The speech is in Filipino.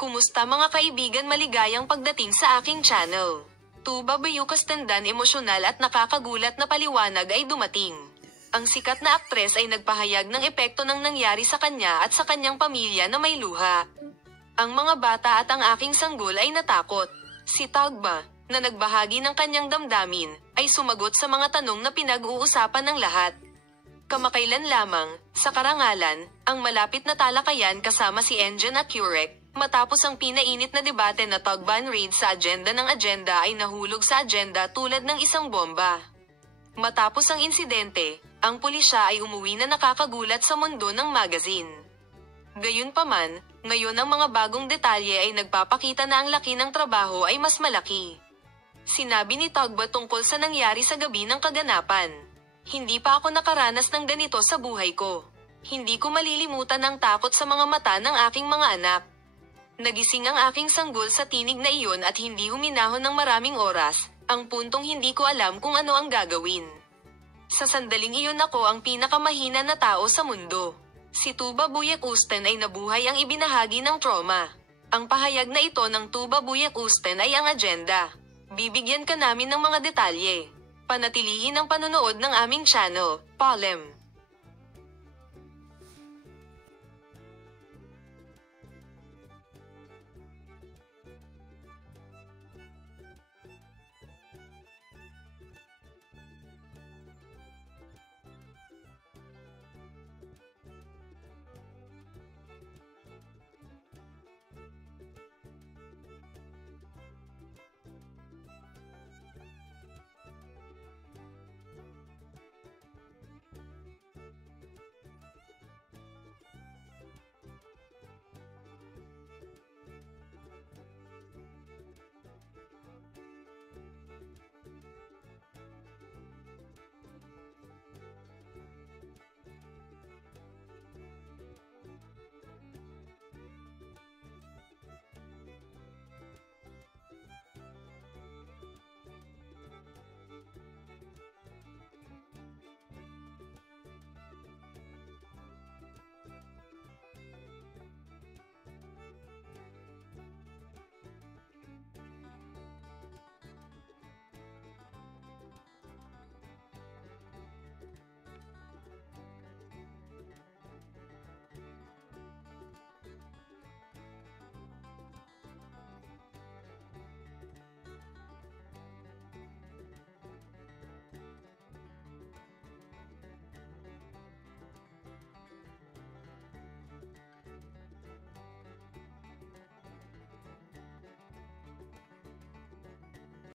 Kumusta mga kaibigan, maligayang pagdating sa aking channel. Tuba Buyukastandan, emosyonal at nakakagulat na paliwanag ay dumating. Ang sikat na aktres ay nagpahayag ng epekto ng nangyari sa kanya at sa kanyang pamilya na may luha. Ang mga bata at ang aking sanggol ay natakot. Si Tugba, na nagbahagi ng kanyang damdamin, ay sumagot sa mga tanong na pinag-uusapan ng lahat. Kamakailan lamang, sa Karangalan, ang malapit na talakayan kasama si Enjan at Curek, matapos ang pinainit na debate na Tugban raid sa agenda ng agenda ay nahulog sa agenda tulad ng isang bomba. Matapos ang insidente, ang pulisya ay umuwi na nakakagulat sa mundo ng magazine. Gayunpaman, ngayon ang mga bagong detalye ay nagpapakita na ang laki ng trabaho ay mas malaki. Sinabi ni Tugba tungkol sa nangyari sa gabi ng kaganapan. Hindi pa ako nakaranas ng ganito sa buhay ko. Hindi ko malilimutan ang takot sa mga mata ng aking mga anak. Nagising ang aking sanggol sa tinig na iyon at hindi huminahon ng maraming oras, ang puntong hindi ko alam kung ano ang gagawin. Sa sandaling iyon ako ang pinakamahina na tao sa mundo. Si Tuba Buyukastandan ay nabuhay ang ibinahagi ng trauma. Ang pahayag na ito ng Tuba Buyukastandan ay ang agenda. Bibigyan ka namin ng mga detalye. Panatilihin ang panonood ng aming channel, Palem.